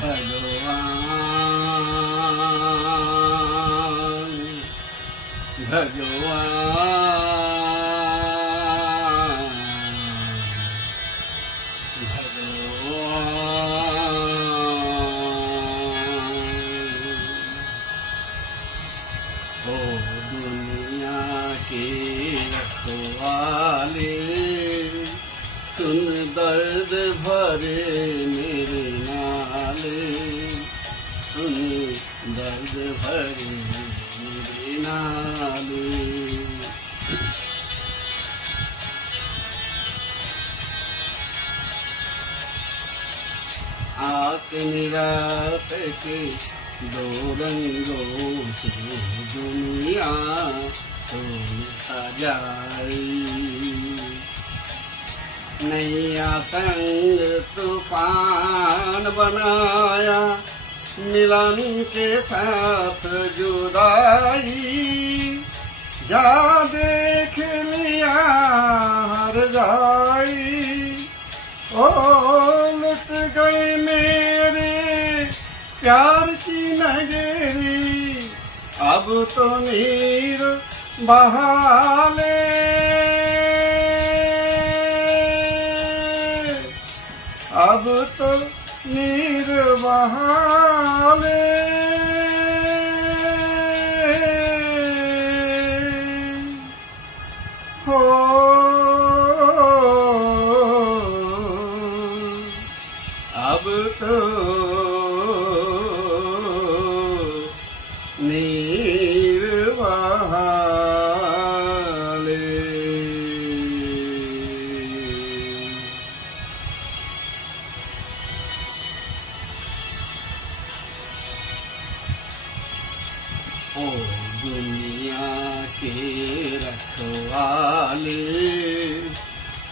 भगवान भगवान भगवान। ओ दुनिया के रखवाले, सुन दर्द भरे मेरे नाले, सुन दर्द भरे मेरे नाले। आस निराश के दो रंगों से दुनिया तुमने सजाई, नैया संग तूफान बनाया, मिलन के साथ जुदाई। जा देख लिया हर जाई, ओ लुट गई मेरे प्यार की नगरी। अब तो नीर बहाले, अब तो नीर बहाले। हो अब तो नीर बहाले। ओ दुनिया के रखवाले,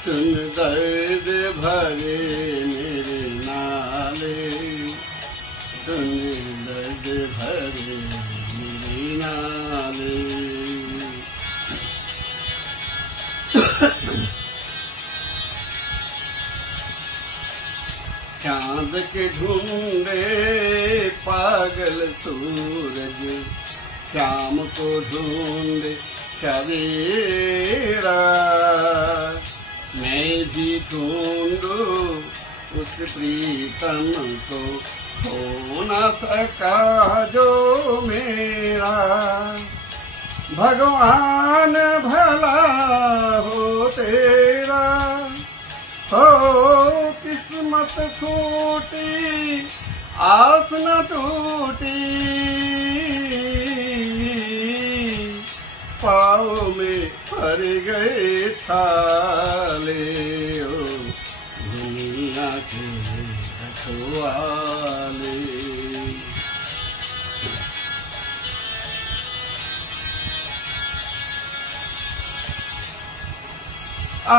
सुन दर्द भरे मेरे नाले, सुन दर्द भरे मेरे नाले। चांद के ढूंढे पागल सूरज, शाम को ढूंढे सवेरा। मैं भी ढूंढूं उस प्रीतम को, हो न सका जो मेरा। भगवान भला हो तेरा, हो किस्मत फूटी आस न टूटी। पाँव में पड़ गए छाले, ओ दुनिया के रखवाले। आ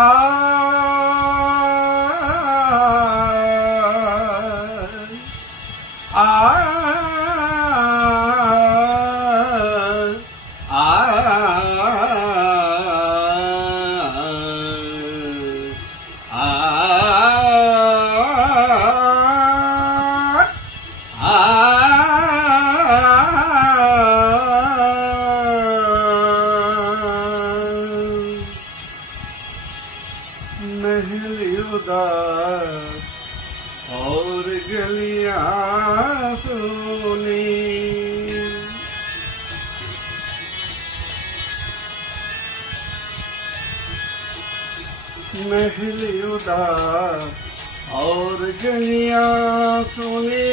महल उदास और गलियां सुनी, महल उदास और गलियां सुनी।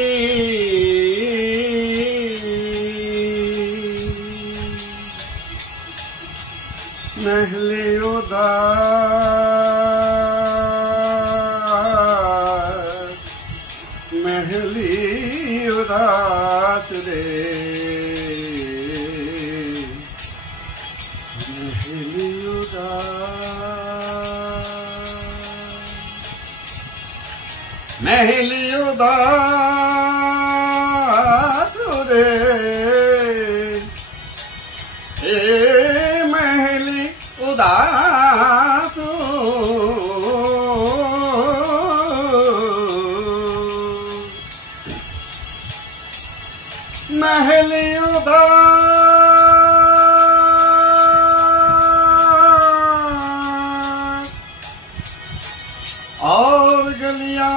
महल उदास, महली उदास रे, महली उदास, महली उदास रे। ए महली उदास, महल उदास और गलियां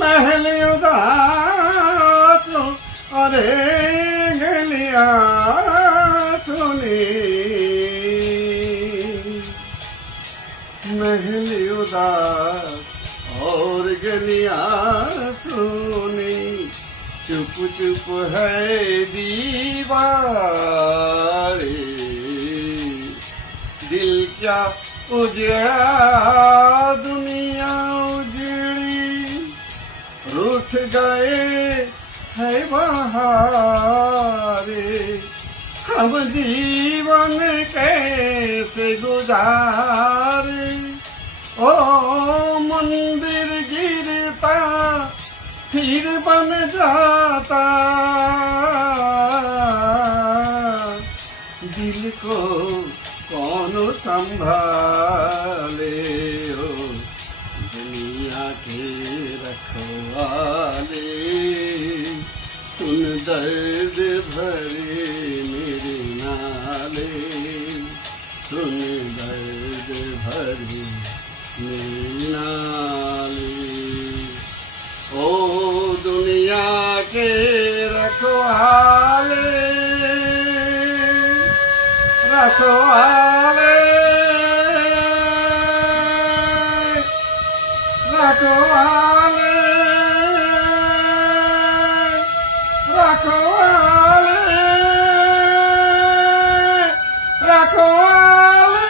महल उदास और गलियां सुनी महल उदास और गलियां सुनी चुप चुप है दीवारें दिल क्या उजड़ा दुनिया उजड़ी रूठ गए है बहारे हम जीवन कैसे गुजारे ओ मंदिर गिरता फिर बन जाता दिल को कौन संभाले हो दुनिया के रखवाले सुन दर्द भरे मेरे नाले सुन दर्द भरे मेरे नाले ओ दुनिया के रखवाले रखवाले रखवाले रखवाले रखवाले।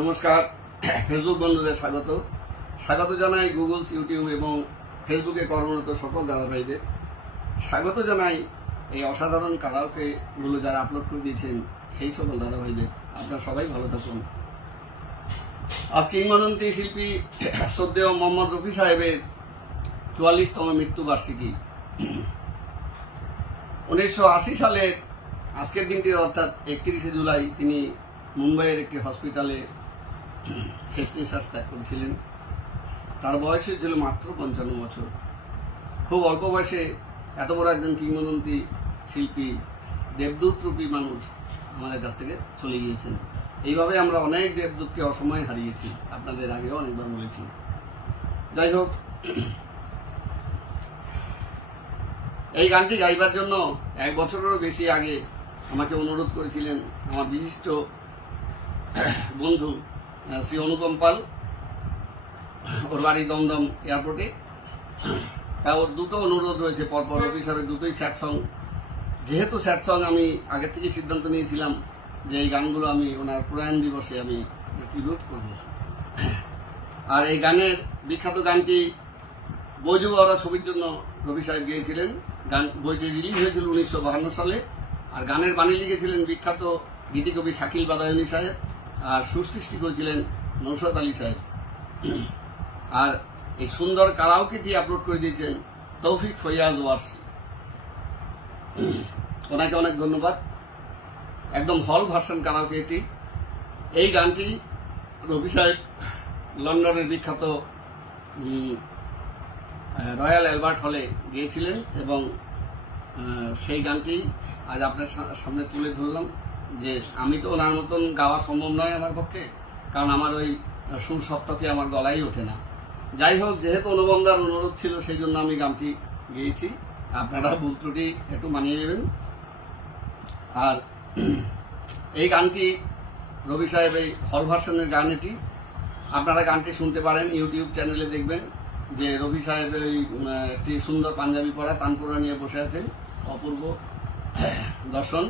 নমস্কার, ফেসবুক বন্ধুদের স্বাগত জানাই গুগলস, ইউটিউব এবং ফেসবুকে কর্মরত সকল দাদা ভাইদের স্বাগত জানাই। এই অসাধারণ কারাওকেগুলো যারা আপলোড করে দিয়েছেন সেই সকল দাদা ভাইদের আপনারা সবাই ভালো থাকুন। আজ কিংবদন্তি শিল্পী শ্রদ্ধেয় মোহাম্মদ রফি সাহেবের ৪৪তম মৃত্যুবার্ষিকী। ১৯৮০ সালের আজকের দিনটি অর্থাৎ ৩১শে জুলাই তিনি মুম্বাইয়ের একটি হসপিটালে শেষ নিঃশ্বাস ত্যাগ করেছিলেন। তার বয়স ছিল মাত্র ৫৫ বছর। খুব অল্প বয়সে এত বড় একজন কিংবদন্তি শিল্পী, দেবদূত রূপী মানুষ আমাদের কাছ থেকে চলে গিয়েছেন। এইভাবে আমরা অনেক দেবদূতকে অসময়ে হারিয়েছি, আপনাদের আগেও অনেকবার বলেছি। যাই হোক, এই গানটি গাইবার জন্য ১ বছরেরও বেশি আগে আমাকে অনুরোধ করেছিলেন আমার বিশিষ্ট বন্ধু শ্রী অনুপম পাল। ওর বাড়ি দমদম এয়ারপোর্টে। তা ওর দুটো অনুরোধ রয়েছে পরপর, রফি সাহেবের দুটোই স্যাড সং। যেহেতু স্যাড সং, আমি আগে থেকে সিদ্ধান্ত নিয়েছিলাম যে এই গানগুলো আমি ওনার প্রয়াণ দিবসে আমি ট্রিবিউট করব। আর এই গানের বিখ্যাত গানটি বৈজু বাউরা ছবির জন্য রফি সাহেব গিয়েছিলেন। বইটি রিলিজ হয়েছিল ১৯৫২ সালে। আর গানের বাণী লিখেছিলেন বিখ্যাত গীতিকবি শাকিল বাদায়ুনি সাহেব, আর সুর সৃষ্টি করেছিলেন নৌশাদ আলী সাহেব। আর এই সুন্দর কারাওকেটি আপলোড করে দিয়েছেন তৌফিক ফৈয়াজ ওয়ার্স। ওনাকে অনেক ধন্যবাদ। একদম হল ভার্সন কারাওকে এটি। এই গানটি রফি সাহেব লন্ডনের বিখ্যাত রয়্যাল অ্যালবার্ট হলে গিয়েছিলেন এবং সেই গানটি আজ আপনার সামনে তুলে ধরলাম। যে আমি তো ওনার মতন গাওয়া সম্ভব নয় আমার পক্ষে, কারণ আমার ওই সুর সপ্তকে আমার গলাই ওঠে না। যাই হোক, যেহেতু অনুবন্ধার অনুরোধ ছিল সেই জন্য আমি গানটি গেয়েছি। আপনারা ভুল ত্রুটি একটু মানিয়ে নেবেন। আর এই গানটি রফি সাহেব এই হল ভার্সনের গান। এটি আপনারা গানটি শুনতে পারেন, ইউটিউব চ্যানেলে দেখবেন যে রফি সাহেব ওই একটি সুন্দর পাঞ্জাবি পরা তানপুরা নিয়ে বসে আছেন, অপূর্ব দর্শন।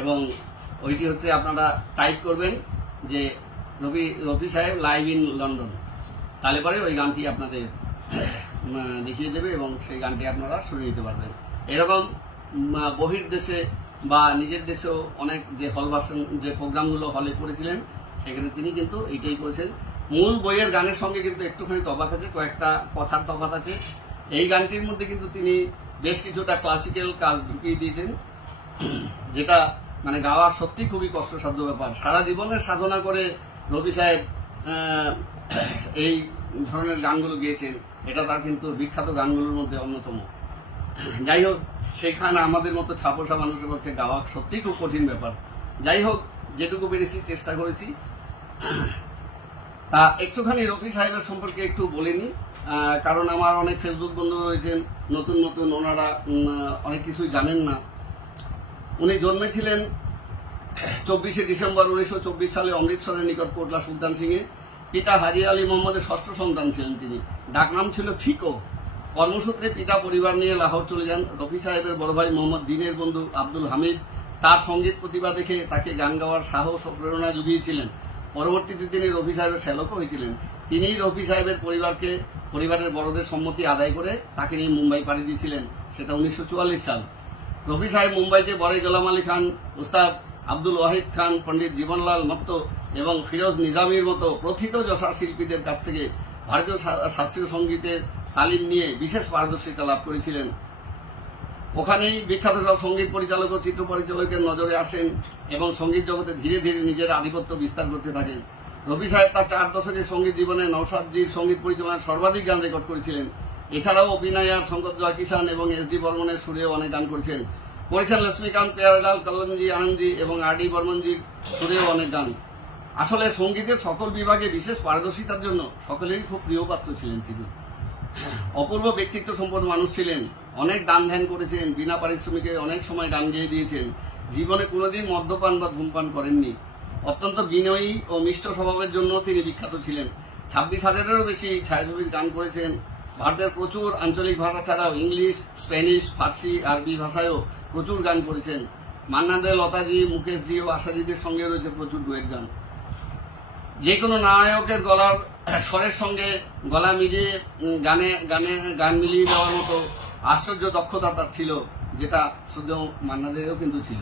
এবং ওইটি হচ্ছে আপনারা টাইপ করবেন যে রফি সাহেব লাইভ ইন লন্ডন, তাহলে পরে ওই গানটি আপনাদের দেখিয়ে দেবে এবং সেই গানটি আপনারা শুনে নিতে পারবেন। এরকম বহির্দেশে বা নিজের দেশেও অনেক যে হল ভার্সন যে প্রোগ্রামগুলো হলে করেছিলেন সেখানে তিনি কিন্তু এইটাই করেছেন। মূল বইয়ের গানের সঙ্গে কিন্তু একটুখানি তফাৎ আছে, কয়েকটা কথার তফাৎ আছে। এই গানটির মধ্যে কিন্তু তিনি বেশ কিছুটা ক্লাসিক্যাল কাজ ঢুকিয়ে দিয়েছেন, যেটা মানে গাওয়া সত্যি খুবই কষ্টসাধ্য ব্যাপার। সারা জীবনের সাধনা করে রবি সাহেব এই ধরনের গানগুলো গেয়েছেন, এটা তার কিন্তু বিখ্যাত গানগুলোর মধ্যে অন্যতম। যাই হোক, সেখানে আমাদের মতো ছাপোষা মানুষের পক্ষে গাওয়া সত্যিই খুব কঠিন ব্যাপার। যাই হোক, যেটুকু পেরেছি চেষ্টা করেছি। তা একটুখানি রফি সাহেবের সম্পর্কে একটু বলিনি, কারণ আমার অনেক ফেসবুক বন্ধু রয়েছেন নতুন নতুন, ওনারা অনেক কিছুই জানেন না। উনি জন্মেছিলেন 24শে ডিসেম্বর 1924 সালে অমৃতসরের নিকট কোটলা সুলতান সিংয়ে। পিতা হাজি আলী মোহাম্মদের ষষ্ঠ সন্তান ছিলেন তিনি। ডাকনাম ছিল ফিকো। কর্মসূত্রে পিতা পরিবার নিয়ে লাহোর চলে যান। রফি সাহেবের বড় ভাই মোহাম্মদ দিনের বন্ধু আব্দুল হামিদ তার সঙ্গীত প্রতিভা দেখে তাকে গান গাওয়ার সাহস ও প্রেরণা জুগিয়েছিলেন। পরবর্তীতে তিনি রফি সাহেবের শ্যালকও হয়েছিলেন। তিনিই রফি সাহেবের পরিবারের বড়দের সম্মতি আদায় করে তাকে নিয়ে মুম্বাই পাড়ি দিয়েছিলেন, সেটা 1944 সাল। রফি সাহেব মুম্বাইতে বড়ে গোলাম আলী খান, উস্তাদ আব্দুল ওয়াহিদ খান, পণ্ডিত জীবনলাল মত্ত এবং ফিরোজ নিজামীর মতো প্রথিত যশা শিল্পীদের কাছ থেকে ভারতীয় শাস্ত্রীয় সঙ্গীতের তালিম নিয়ে বিশেষ পারদর্শিতা লাভ করেছিলেন। ওখানেই বিখ্যাত সব সঙ্গীত পরিচালক ও চিত্র পরিচালকের নজরে আসেন এবং সঙ্গীত জগতে ধীরে ধীরে নিজের আধিপত্য বিস্তার করতে থাকেন। রফি সাহেব তার 4 দশকের সঙ্গীত জীবনে নওশাদজির সঙ্গীত পরিচালনায় সর্বাধিক গান রেকর্ড করেছিলেন। এছাড়াও অভিনয়ার শঙ্কর জয়কিষাণ এবং SD বর্মনের সুরেও অনেক গান করেছেন। লক্ষ্মীকান্ত, পেয়ারলাল, কল্যাণজি আনন্দজি এবং RD বর্মনজির সুরেও অনেক গান। আসলে সঙ্গীতের সকল বিভাগে বিশেষ পারদর্শিতার জন্য সকলেরই খুব প্রিয় পাত্র ছিলেন তিনি। অপূর্ব ব্যক্তিত্ব সম্পন্ন মানুষ ছিলেন। অনেক দান ধ্যান করেছেন, বিনা পারিশ্রমিকে অনেক সময় গান গেয়ে দিয়েছেন। জীবনে কোনোদিন মদ্যপান বা ধূমপান করেননি। অত্যন্ত বিনয়ী ও মিষ্ট স্বভাবের জন্য তিনি বিখ্যাত ছিলেন। 26,000-এরও বেশি ছায়াছবির গান করেছেন। ভারতের প্রচুর আঞ্চলিক ভাষা ছাড়াও ইংলিশ, স্প্যানিশ, ফার্সি, আরবি ভাষায়ও প্রচুর গান করেছেন। মান্না দে, লতাজি, মুকেশজি ও আশাজিদের সঙ্গে রয়েছে প্রচুর ডুয়েট গান। যে কোনো নায়কের গলার স্বরের সঙ্গে গলা মিলিয়ে গান মিলিয়ে দেওয়ার মতো আশ্চর্য দক্ষতা তার ছিল, যেটা শুধু মান্নাদেরও কিন্তু ছিল।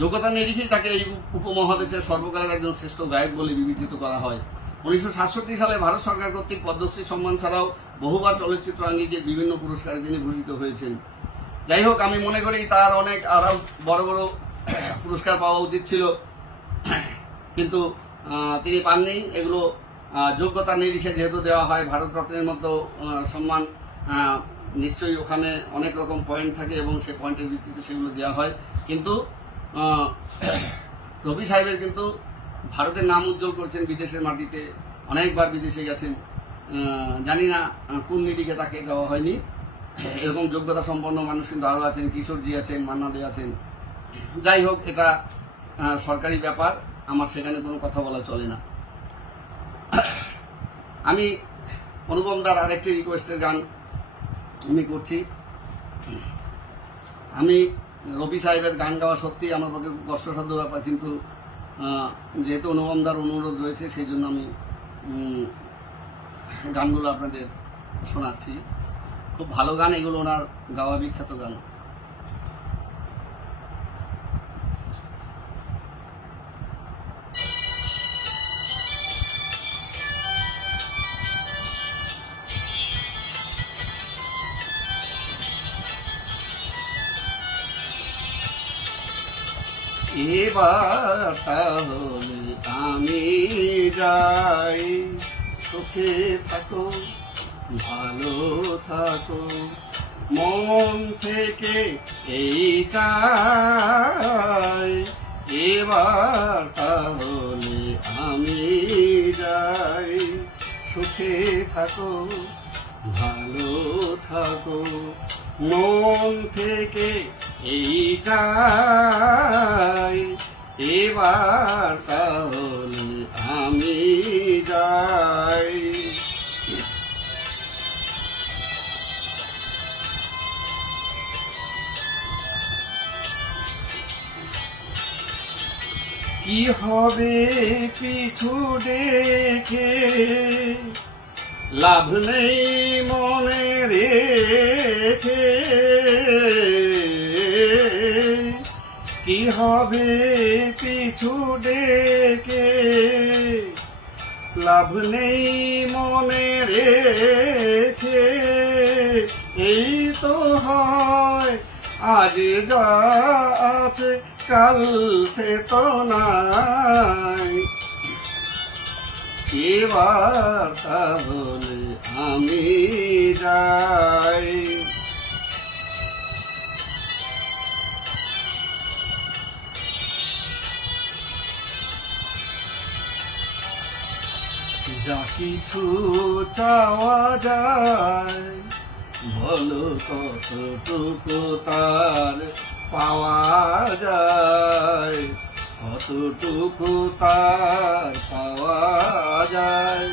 যোগ্যতা নিরিখেই তাকে এই উপমহাদেশের সর্বকালের একজন শ্রেষ্ঠ গায়ক বলে বিবেচিত করা হয়। 1967 সালে ভারত সরকার কর্তৃক পদ্মশ্রী সম্মান ছাড়াও বহুবার চলচ্চিত্র আঙ্গিকে বিভিন্ন পুরস্কারে তিনি ভূষিত হয়েছেন। যাই হোক, আমি মনে করি তার অনেক আরো বড় বড় পুরস্কার পাওয়া উচিত ছিল, কিন্তু তিনি পাননি। এগুলো যোগ্যতা নিরিখে যেহেতু দেওয়া হয়, ভারতরত্নের মতো সম্মান নিশ্চয়ই ওখানে অনেক রকম পয়েন্ট থাকে এবং সেই পয়েন্টের ভিত্তিতে সেগুলো দেওয়া হয়। কিন্তু রফি সাহেবের কিন্তু ভারতের নাম উজ্জ্বল করেছেন বিদেশের মাটিতে, অনেকবার বিদেশে গেছেন। জানি না কোন নিরিখে তাকে দেওয়া হয়নি। এরকম যোগ্যতা সম্পন্ন মানুষ কিন্তু আরও আছেন, কিশোরজি আছেন, মান্না দে আছেন। যাই হোক, এটা সরকারি ব্যাপার, আমার সেখানে কোনো কথা বলা চলে না। আমি অনুপম দার আরেকটি রিকোয়েস্টের গান আমি করছি। আমি রফি সাহেবের গান গাওয়া সত্যি আমার পক্ষে কষ্টসাধ্য ব্যাপার, কিন্তু যেহেতু অনুপম দার অনুরোধ রয়েছে সেই জন্য আমি গানগুলো আপনাদের শোনাচ্ছি। খুব ভালো গান এগুলো, ওনার গাওয়া বিখ্যাত গান। এবার তাহলে আমি যাই, সুখে থাকো, ভালো থাকো, মন থেকে এই চাই। এবার তাহলে আমি যাই, সুখে থাকো, ভালো থাকো, মন থেকে এই চাই। এবার তাহলে আমি যাই। কি হবে পিছু দেখে, লাভ নেই মনে রেখে। কি হবে পিছু দেখে, লাভ নেই মনে রেখে, এই তো হয় আজ যা আছে কাল সে তো নাই। এবার তাহলে আমি যাই। যা কিছু চাওয়া যায়, বলো কতটুকু তার পাওয়া যায়, কতটুকু তার পাওয়া যায়।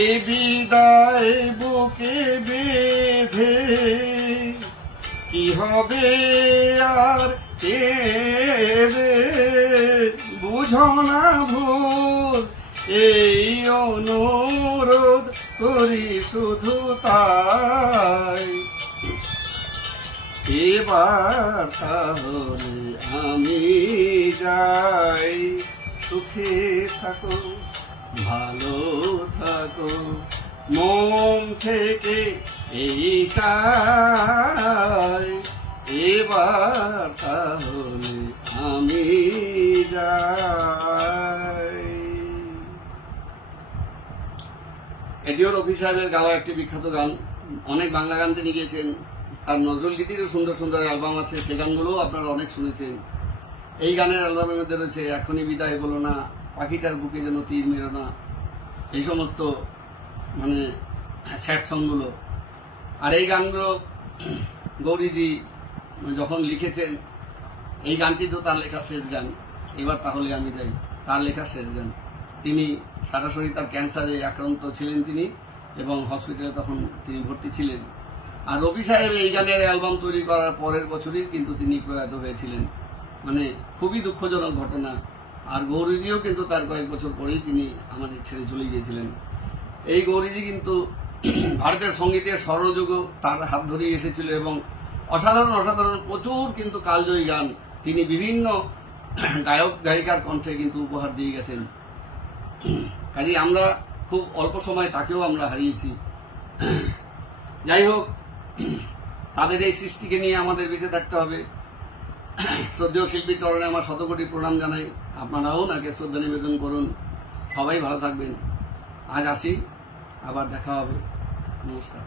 এ বিদায় বুকে বেঁধে কি হবে আর কেঁদে, বুঝো না ভুল এই অনুরোধ করি শুধু তাই। এবার তাহলে আমি যাই, সুখে থাকো ভালো থাকো, মন থেকে এই চাই। এবার তাহলে আমি যাই। এটিও রফি সাহেবের গাওয়া একটি বিখ্যাত গান। অনেক বাংলা গান তিনি গিয়েছেন, তার নজরুল গীতিরও সুন্দর সুন্দর অ্যালবাম আছে, সে গানগুলোও আপনারা অনেক শুনেছেন। এই গানের অ্যালবামের মধ্যে রয়েছে এখনই বিদায় বলো না, পাখিটার বুকে যেন তীর মেরো না, এই সমস্ত মানে স্যাড সংগুলো। আর এই গানগুলো গৌরীজি যখন লিখেছেন, এই গানটি তো তার লেখা শেষ গান। এবার তাহলে আমি যাই তার লেখা শেষ গান। তিনি সরাসরি তার ক্যান্সারে আক্রান্ত ছিলেন তিনি, এবং হসপিটালে তখন তিনি ভর্তি ছিলেন। আর রফি সাহেব এই গানের অ্যালবাম তৈরি করার পরের বছরই কিন্তু তিনি প্রয়াত হয়েছিলেন, মানে খুবই দুঃখজনক ঘটনা। আর গৌরীজিও কিন্তু তার কয়েক বছর পরেই তিনি আমাদের ছেড়ে চলে গিয়েছিলেন। এই গৌরীজি কিন্তু ভারতের সঙ্গীতের স্বর্ণযুগও তার হাত ধরেই এসেছিল, এবং অসাধারণ অসাধারণ প্রচুর কিন্তু কালজয়ী গান তিনি বিভিন্ন গায়ক গায়িকার কণ্ঠে কিন্তু উপহার দিয়ে গেছেন। কাজেই আমরা খুব অল্প সময় তাকেও আমরা হারিয়েছি। যাই হোক, তাদের এই সৃষ্টিকে নিয়ে আমাদের বেঁচে থাকতে হবে। শ্রদ্ধেয় শিল্পীর চরণে আমার শতকোটি প্রণাম জানাই। আপনারাও নাকি শ্রদ্ধা নিবেদন করুন। সবাই ভালো থাকবেন। আজ আসি, আবার দেখা হবে। নমস্কার।